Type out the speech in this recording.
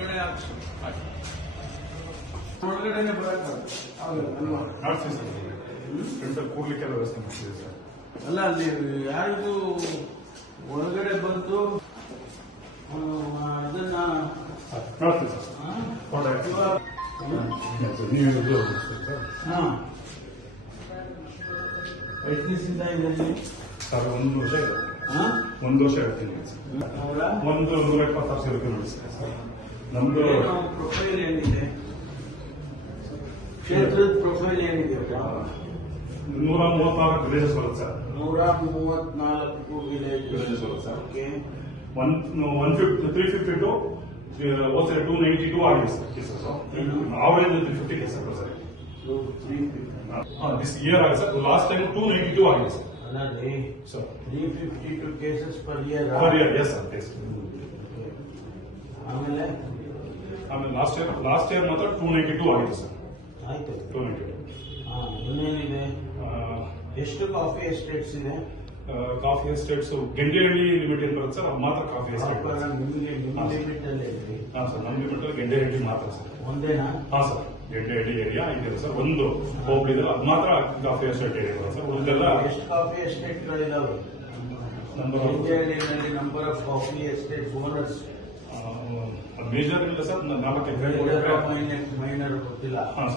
ಹೊರಗಡೆ ಹಾಕ್ಸು ಹೊರಗಡೆನೆ ಬರಕ್ಕಾಗುತ್ತೆ ಕೂಡ್ಲಿಕ್ಕೆಲ್ಲ ವ್ಯವಸ್ಥೆ ಮಾಡ್ತೀವಿ ಸರ್. ಅಲ್ಲ ಅಲ್ಲಿ ಯಾರಿಗೂ ಹೊರಗಡೆ ಬಂದು ಅದನ್ನ ಮಾಡ್ತೀವಿ ಸರ್. ನೀವು ಎಷ್ಟು ದಿವಸದಿಂದ ಇದೆ ಸರ್ 1 ವರ್ಷ ಇದೆ. 1 ವರ್ಷ ಇರ್ತೀನಿ ಒಂದು 120,000 ರೂಪಾಯಿ ನೋಡಿ ಸರ್. ನಮ್ದು ಪ್ರೊಫೈಲ್ ಏನಿದೆ, ಕ್ಷೇತ್ರದ ಪ್ರೊಫೈಲ್ ಏನಿದೆ? 134 ವಿಲೇಜಸ್ ಬರುತ್ತೆ ಸರ್. 134 ವಿಲೇಜಸ್ ಬರುತ್ತೆ ಸರ್. ಓಕೆ. 352 292 ಆಗಿದೆ sir. Average 350 cases sir. This year ಆಗಿದೆ ಸರ್. ಲಾಸ್ಟ್ ಟೈಮ್ 292 ಆಗಿದೆ ಸರ್. ಅಲ್ಲ ರೀ sir, 352 cases per year. Yes sir. Yes. ಆಮೇಲೆ ಲಾಸ್ಟ್ ಇಯರ್ ಮಾತ್ರ 292 ಆಗಿದೆ ಸರ್. ಆಯ್ತು. 292. ಇನ್ನೇನಿದೆ? ಎಷ್ಟು ಕಾಫಿ ಎಸ್ಟೇಟ್ಸ್ ಇದೆ? ಕಾಫಿ ಎಸ್ಟೇಟ್ಸ್ ಗೆಂಡೇಹಳ್ಳಿ ಲಿಮಿಟೆಡ್ ಬರುತ್ತೆ ಸರ್. ಅದು ಮಾತ್ರ ಕಾಫಿ ಎಸ್ಟೇಟ್. ನಿಮಗೆ ನಿಮ್ಮ ಲಿಮಿಟ್ ಅಲ್ಲಿ ಇದ್ರಿ? ಹಾಂ ಸರ್, ನಮ್ಮ ಲಿಮಿಟ್ ಅಲ್ಲಿ ಗೆಂಡೇಹಳ್ಳಿ ಮಾತ್ರ ಸರ್. ಒಂದೇನಾ? ಹಾಂ ಸರ್, ಗೆಂಡೇಹಳ್ಳಿ ಏರಿಯಾ ಇದೆ ಸರ್. ಒಂದು ಹೋಗ್ಲಿದೆ, ಅದು ಮಾತ್ರ ಕಾಫಿ ಎಸ್ಟೇಟ್ ಏರಿಯಾ ಬರುತ್ತೆ ಸರ್. ಉಳಿದೆಲ್ಲ ಎಷ್ಟು ಕಾಫಿ ಎಸ್ಟೇಟ್ಗಳಿದಾವೆ? Number of coffee estate owners major ಇಲ್ಲ ಸರ್. 4 ಮೈನರ್ ಗೊತ್ತಿಲ್ಲ. ಹಾಂ.